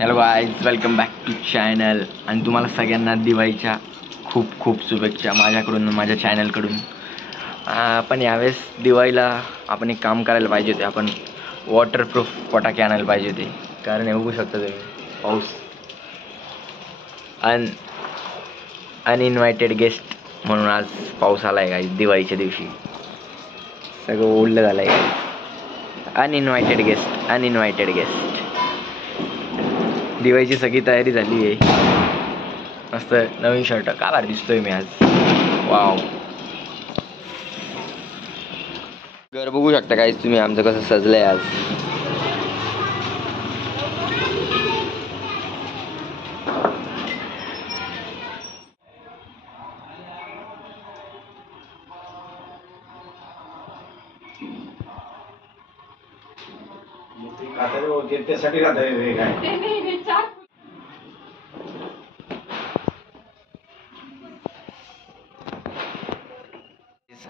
Hello guys, welcome back to channel. आणि तुम्हाला सगळ्यांना दिवाळीच्या खूप खूप शुभेच्छा माझ्याकडून, माझ्या चॅनलकडून. पण यावेळेस दिवाळीला आपण एक काम करायला पाहिजे होते. आपण वॉटरप्रूफ फटाके आणायला पाहिजे होते. कारण हे बघू शकता तुम्ही, पाऊस. अनइन्व्हायटेड गेस्ट म्हणून आज पाऊस आला आहे गाईज. दिवाळीच्या दिवशी सगळं ओढलं झालं आहे. अनइन्व्हायटेड गेस्ट. दिवाळीची सगळी तयारी झाली आहे. मस्त नवीन शर्ट, का भारी दिसतोय मी आज. वाव. घर बघू शकता काय तुम्ही आमचं कसं सजलंय आज.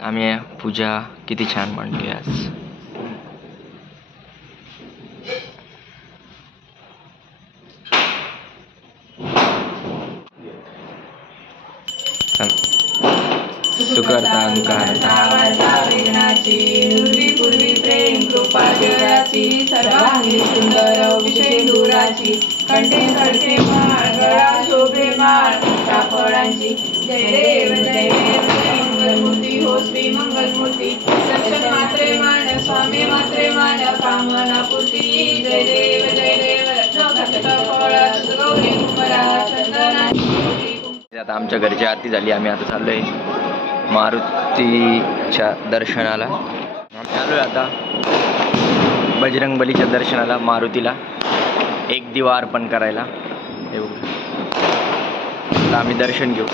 आम्ही पूजा किती छान म्हणतोय आज. सुकर्ता दुःखहर्ता विघ्नाची पूर्वी प्रेम कृपा देवाची सर्वांगी सुंदर विषय दूराची कंठे खडके माळ गळा शोभे माळ फळांची जय देव मंगलमूर्ती हो श्री मंगलमूर्ती दर्शन मात्रे मान स्वामी मात्रे मान कामना पूर्ती जय देव फळ गौरी कुंभरा चंदना. आता आमच्या घरची आरती झाली. आम्ही आता चाललोय मारुतीच्या दर्शनाला. चालू आहे आता बजरंगबलीच्या दर्शनाला, मारुतीला एक दिवा अर्पण करायला. आता आम्ही दर्शन घेऊ.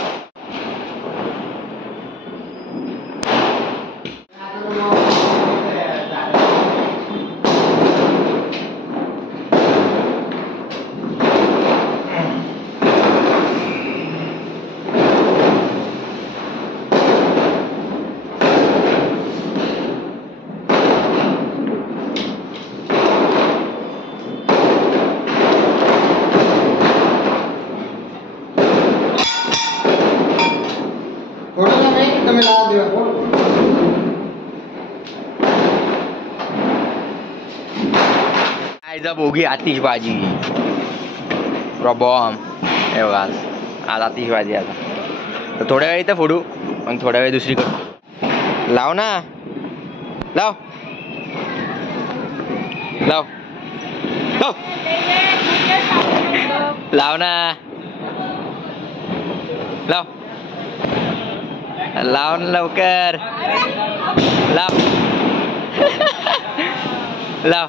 भोगी आतिषबाजी बॉम्ब हे बघा. आज आतिषबाजी. आता तर थोड्या वेळ इथं फोडू, पण थोड्या वेळ दुसरी करू. लाव ना, लाव लाव लाव लाव ना, लाव लाव लवकर लाव लाव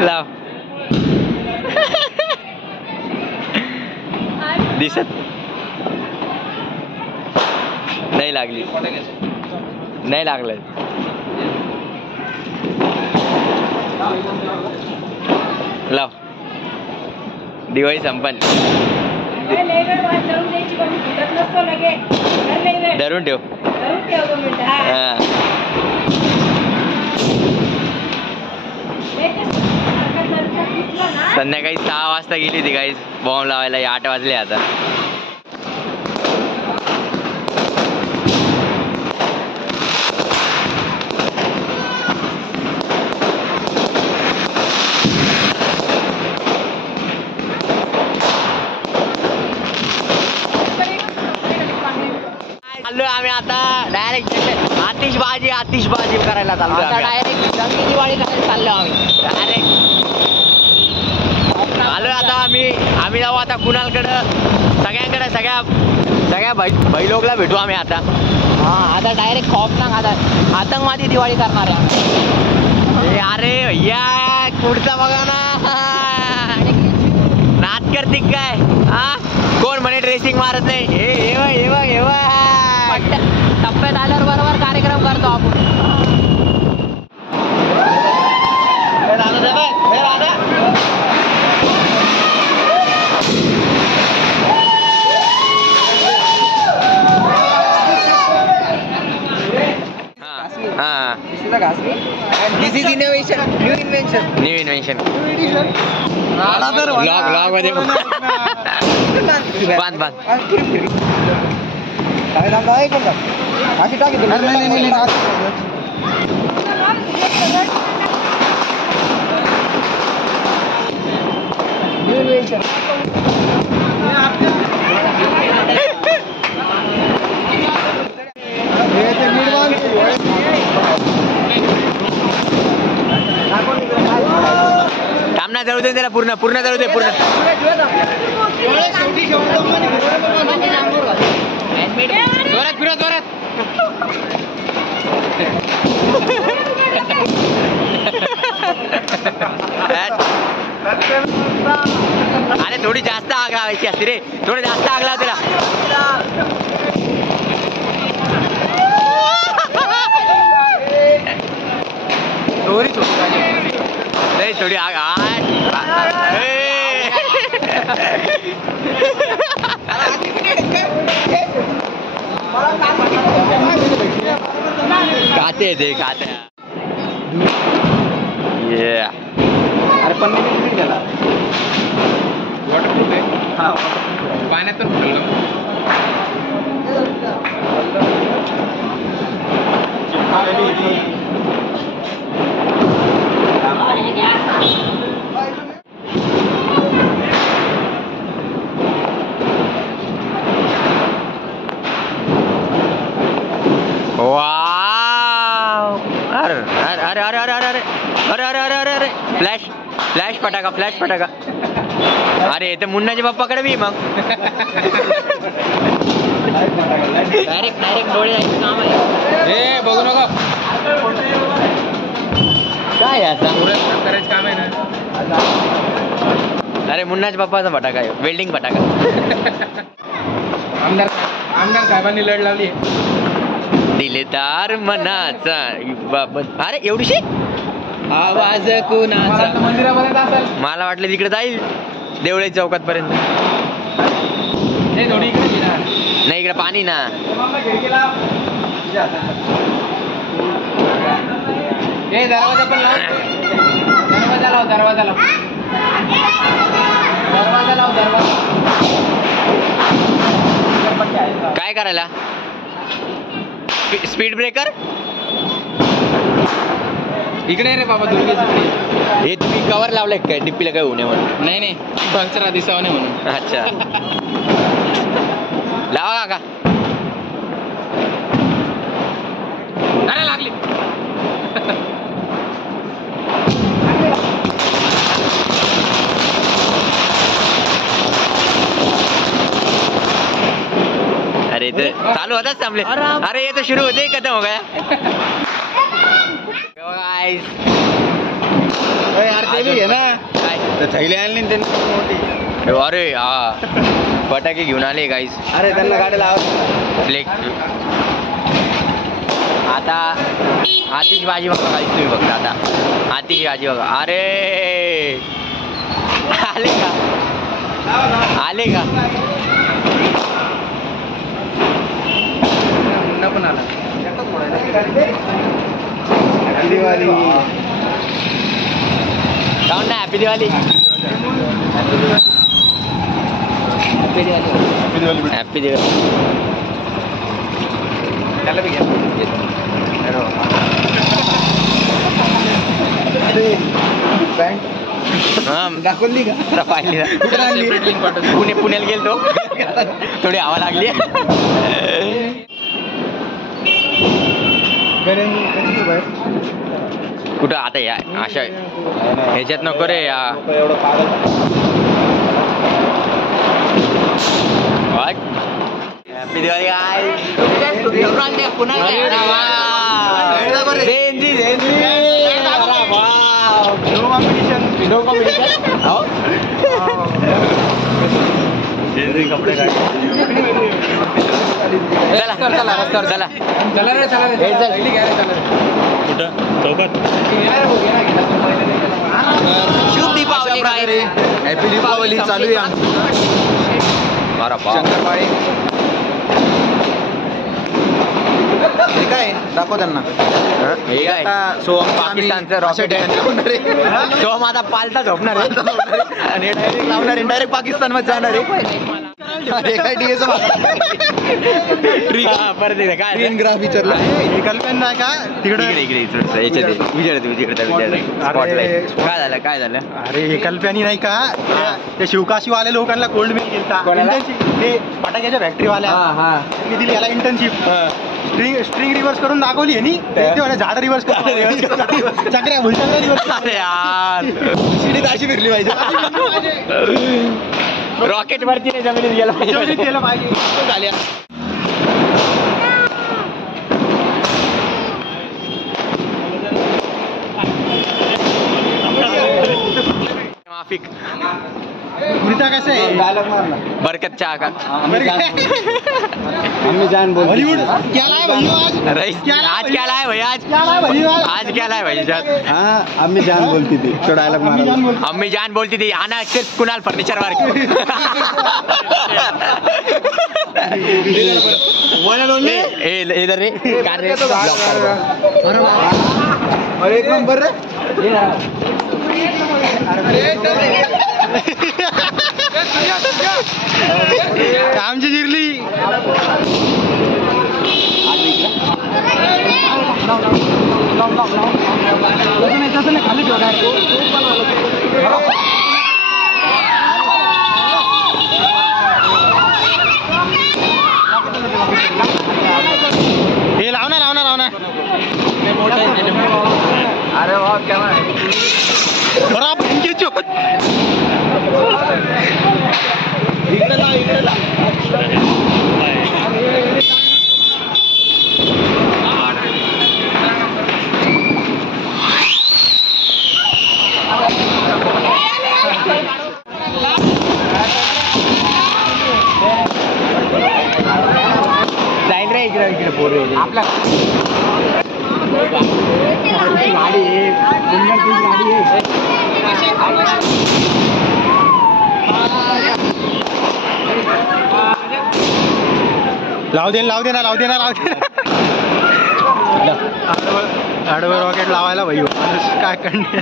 लाव. दिसत नाही लागली, नाही लागलं. लाव. दिवाळी संपन. धरून ठेव. संध्याकाळी 6 वाजता गेली ती गाईज बॉम्ब लावायला. 8 वाजले आता. चाललोय आम्ही आता डायरेक्ट आतिषबाजी करायला चाललोय. डायरेक्ट रंगी दिवाळी करायला चाललो आम्ही. डायरेक्ट आलोय आता आम्ही जाऊ आता कुणालकडं, सगळ्यांकडे, सगळ्या भाईलोकला भेटू आम्ही आता. आता डायरेक्ट खौफनाक आतंकवादी दिवाळी करणार आहे. अरे भैया पुढचा बघा ना, नाच करते काय. कोण म्हणे ड्रेसिंग मारत नाही. हे टप्प्यात आल्यावर बरोबर कार्यक्रम करतो आपण. This is innovation, new new invention blog मध्ये बांध बांध थांबना जळू दे त्याला पूर्ण पूर्ण जळू दे पूर्ण जोरात फिरव जोरात अरे थोडी जास्त आग लावायची असते रे थोडी जास्त आग लाव त्याला थोडी आग खाते ते खाते अरे पण गेला वॉटरप्रूफ आहे हा पाण्यातून अरे अरे अरे अरे अरे अरे अरे अरे अरे अरे फ्लॅश फ्लॅश फटाका अरे तर मुन्नाच्या बाप्पाकडे बी मग डायरेक्ट डोळे जायचं काम आहे बघू नका काय करायचं काम आहे ना अरे मुन्नाच्या बाप्पाचा फटाका आहे वेल्डिंग फटाका आमदार साहेबांनी लढ लावली दिलेदार मनाचा अरे एवढीशी आवाज कुणाचा मला वाटलं तिकडे जाईल देवळे चौकात पर्यंत नाही इकडे पाणी ना दरवाजा पण लाव दरवाजा लाव काय करायला स्पीड ब्रेकर इकडे रे बाबा हे तुम्ही कवर लावलंय काय डिप्पीला काय होणे म्हणून नाही पंक्चर दिसावं नाही म्हणून अच्छा लावा का अरे लागली अरे तो चालू होताच थांबले अरे ये तो शुरू होते खत्म हो गया यार ते भी आहे ना काय थैली आणली त्यांनी अरे हा फटाके घेऊन आले गाईस अरे त्यांना गाडी लाव फ्लेक आता हातीची भाजी बघा गाईस तुम्ही बघता आता हातीची भाजी बघा अरे आले का पण आला दिवाळी ना हॅपी दिवाळी हॅपी दिवाळी त्याला बी दाखवली का पाहिली पुण्याला गेलतो थोडी हवा लागली कुठं आता या अशा ह्याच्यात नको रे या हॅपी दिवाळी कपडे चला रे शुभ दीपावली हॅपी दीपावली चालू आहे शंकरपाळी हे काय दाखव त्यांना. हे काय पाकिस्तानचं रॉकेट आहे. तो माझा पालता झोपणार आहे आणि डायरेक्ट लावणार आहे, डायरेक्ट पाकिस्तान मध्ये जाणार आहे. काय DS काय ग्रीन ग्राफ विचारला. हे कल्पना नाही का तिकडे. काय झालं अरे हे कल्पनी नाही का त्या शिवकाशीवाल्या लोकांना कोल्ड मिल गेलता. ते फटाक्याच्या फॅक्टरीवाल्या त्यांनी दिली याला इंटर्नशिप. स्ट्रिंग रिव्हर्स करून दाखवली आहे नी. ते म्हणे झाड रिव्हर्स करून चक्र्या भुलचक्र्या रिव्हर्स. अरे यार शिडीत अशी फिरली पाहिजे. रॉकेट वरती नाही जमिनीत गेला जमिनीत गेलं पाहिजे. झाल्या माफिक मृता कैसे है? बरकत चाह का अम्मी जान बोल. हॉलीवुड क्या लाए भैया आज? रईस आज क्या लाए भैया आज क्या लाए भैया आज क्या लाए भैया हाँ अम्मी जान बोलती थी. तो डायलॉग मारा. अम्मी जान बोलती थी आना सिर्फ कुणाल फर्नीचर वर्क. इधर रे कार रे और एक नंबर रे. आमची जिरली. खाली हे लावना लावना लावना. अरे वाह क्या आप इनके चुप. जाईल रे इकडे पोरे आपला गाडी गाडी लाव दे लाव दे ना लाव दे ना लाव दे. आडवं रॉकेट लावायला भाई काय करणार.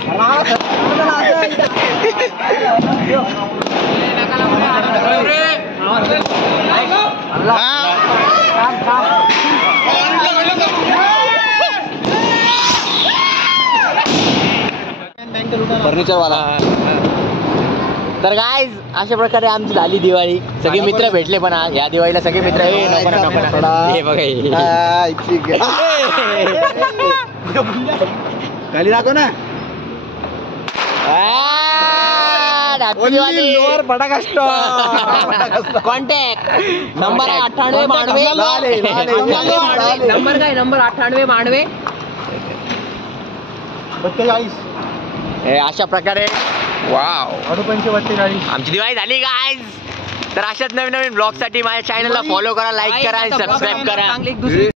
फर्निचर वाला. तर गाईज अशा प्रकारे आमची झाली दिवाळी. सगळे मित्र भेटले पण आज या दिवाळीला सगळे मित्र. हे बघा खाली दाखव ना. कॉन्टॅक्ट नंबर 9892 नंबर काय नंबर 9892 42. अशा प्रकारे वाव 42. आमची दिवाळी झाली गाईज. तर अशाच नवीन नवीन ब्लॉग साठी माझ्या चॅनलला फॉलो करा, लाईक करा आणि सबस्क्राईब करा.